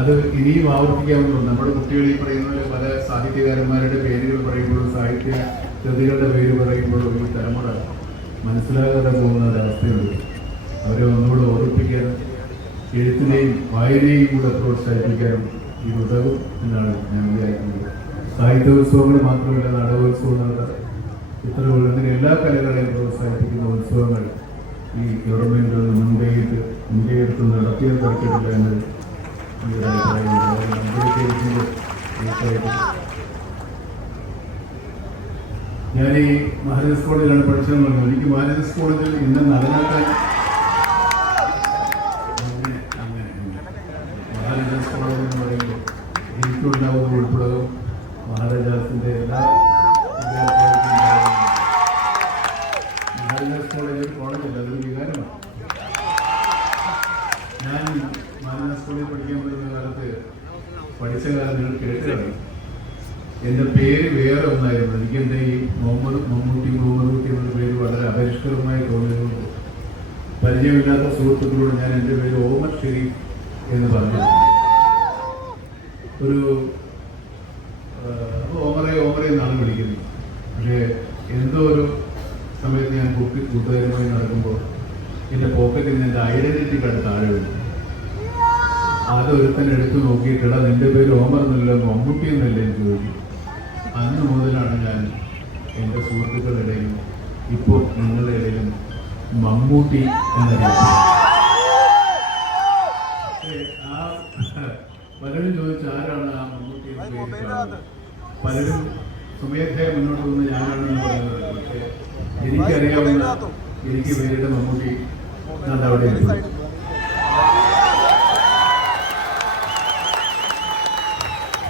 അത് ഇനിയും ആവർത്തിക്കാവുന്നതാണ്. നമ്മുടെ കുട്ടികൾ ഈ പറയുന്ന പോലെ പല സാഹിത്യകാരന്മാരുടെ പേരുകൾ പറയുമ്പോഴും സാഹിത്യ കൃതികളുടെ പേര് പറയുമ്പോഴും ഈ തലമുറ മനസ്സിലാകാതെ പോകുന്ന ഒരവസ്ഥയുണ്ട് അവരെ ഒന്നുകൂടെ ഓർമ്മിപ്പിക്കാനും എഴുത്തിനെയും വായനയും കൂടെ പ്രോത്സാഹിപ്പിക്കാനും ഇത് ഉതകും എന്നാണ് ഞാൻ വിചാരിക്കുന്നത്. സാഹിത്യോത്സവങ്ങൾ മാത്രമല്ല നാടകോത്സവം നടത്താം. ഇത്തരമുള്ള അങ്ങനെ എല്ലാ കലകളെയും പ്രോത്സാഹിപ്പിക്കുന്ന ഉത്സവങ്ങൾ ഈ ഗവൺമെന്റ് മുൻകൈയിട്ട് മുൻകൈയെടുത്ത് നടത്തിയ തരത്തിലുള്ള എന്ന് ഞാൻ ഈ മഹാരാജാസ് കോളേജിലാണ് പഠിച്ചതെന്ന് പറഞ്ഞു. എനിക്ക് മഹാരാജാസ് കോളേജിൽ ഇന്ന് നടനാക്കാൻ അങ്ങനെ അങ്ങനെ മഹാരാജാസ് കോളേജ് എന്ന് പറയുമ്പോൾ എനിക്കുണ്ടാവുന്ന ഉൾപ്പെടവും മഹാരാജാസിന്റെ എല്ലാ മഹാരാജാസ് കോളേജ് ഒരു കോളേജല്ല എന്റെ പേര് വേറെ ഒന്നായിരുന്നു. എനിക്ക് എന്റെ ഈ മുഹമ്മദ് മമ്മൂട്ടി മുഹമ്മദ് കുട്ടി എന്ന പേര് വളരെ അപരിഷ്കരമായി തോന്നിയതുകൊണ്ട് പരിചയമില്ലാത്ത സുഹൃത്തുക്കളോട് ഞാൻ എന്റെ പേര് ഓമർ ഷെരീഫ് എന്ന് പറഞ്ഞു ഒരു ഓമറെ ഓമറെ എന്നാണ് വിളിക്കുന്നത്. പക്ഷേ എന്തോ ഒരു സമയത്ത് ഞാൻ കുട്ടി കൂട്ടുകാരുമായി നടക്കുമ്പോൾ എന്റെ പോക്കറ്റിൽ നിന്ന് എന്റെ ഐഡന്റിറ്റി കാർഡ് താഴെ വീണു. അതൊരുത്തൻ എടുത്തു നോക്കിയിട്ടിട നിന്റെ പേര് ഓമർ എന്നല്ല മമ്മൂട്ടി എന്നല്ലേ? എന്ന് ചോദിച്ചു. അന്ന് മുതലാണ് ഞാൻ എന്റെ സുഹൃത്തുക്കളുടെ ഇടയിലും ഇപ്പോൾ നിങ്ങളുടെ ഇടയിലും മമ്മൂട്ടി എന്നറിയപ്പെടുന്നത് ആ പലരും ചോദിച്ചു ആരാണ് ആ മമ്മൂട്ടി പലരും സ്വമേധയ മുന്നോട്ട് വന്ന് പറയുന്നത്. പക്ഷേ എനിക്കറിയാവുന്ന എനിക്ക് പേരിട്ട മമ്മൂട്ടി നല്ല അവിടെ.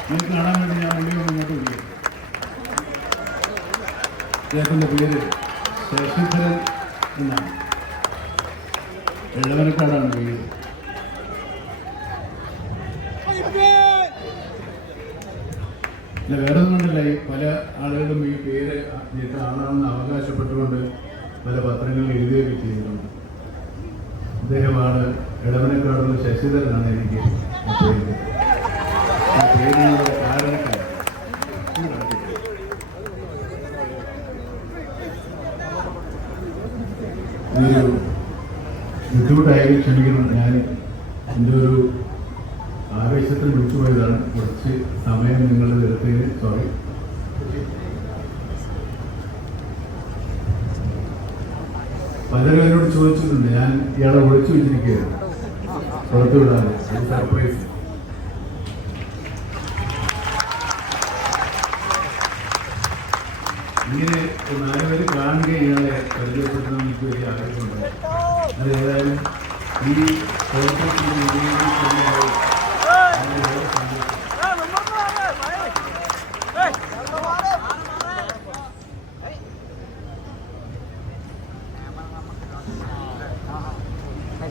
നിങ്ങൾക്ക് കാണാൻ വേണ്ടി ഞാൻ വീഡിയോ മുന്നോട്ട് വിളിക്കും അദ്ദേഹത്തിന്റെ പേര് ശശിധരൻ എന്നാണ്. എഴുപനക്കാടാണ് വീട് അല്ല വേറെ ഈ പല ആളുകളും ഈ പേര് ഇത്ര ആളാണെന്ന് അവകാശപ്പെട്ടുകൊണ്ട് പല പത്രങ്ങളിൽ എഴുതുകയൊക്കെ ചെയ്യുന്നുണ്ട് അദ്ദേഹമാണ് ഇടവനക്കാടുള്ള ശശിധരനാണ് എനിക്ക് ആ പേര് ആ പേരിനുള്ള കാരണക്കാരൻ ഇതൊരു ബുദ്ധിമുട്ടായി ക്ഷമിക്കണം ഞാൻ എന്റെ ഒരു ആവേശത്തിൽ വിളിച്ചു പോയതാണ്. കുറച്ച് സമയം നിങ്ങളുടെ നിരത്തിന് സോറി പലരും എന്നോട് ചോദിച്ചിട്ടുണ്ട്. ഞാൻ ഇയാളെ ഒളിച്ചു വെച്ചിരിക്കുകയാണ്. പുറത്തു വിടാതെ. സർപ്രൈസ് ഇങ്ങനെ നാലുപേര് കാണുക ഇയാളെ പരിചയപ്പെടുത്താൻ എനിക്ക് വലിയ ആഗ്രഹമുണ്ട്. അത് ഏതായാലും ഈ.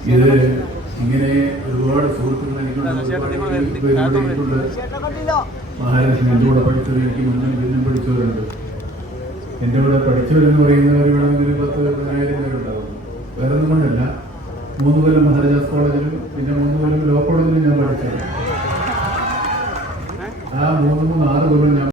ഇത് ഇങ്ങനെ ഒരുപാട് സുഹൃത്തുക്കൾ എനിക്കുണ്ട്. ഒരുപാട് പേര് എനിക്കുണ്ട് മഹാരാഷ്ട്ര എന്റെ കൂടെ പഠിച്ചവർ എനിക്ക് മുന്നിൽ പിന്നും പഠിച്ചവരുണ്ട്. എന്റെ കൂടെ പഠിച്ചവരെന്ന് പറയുന്നവർ വേണമെങ്കിൽ ഒരു പത്ത് പതിനായിരം പേരുണ്ടാവും. വേറെ ഒന്നും കൊണ്ടല്ല. മൂന്ന് കൊല്ലം മഹാരാജാസ് കോളേജിലും പിന്നെ മൂന്ന് കൊല്ലം ലോ കോളേജിലും ഞാൻ പഠിച്ചത്. ആ മൂന്ന് മൂന്ന് ആറ് കൊല്ലം ഞാൻ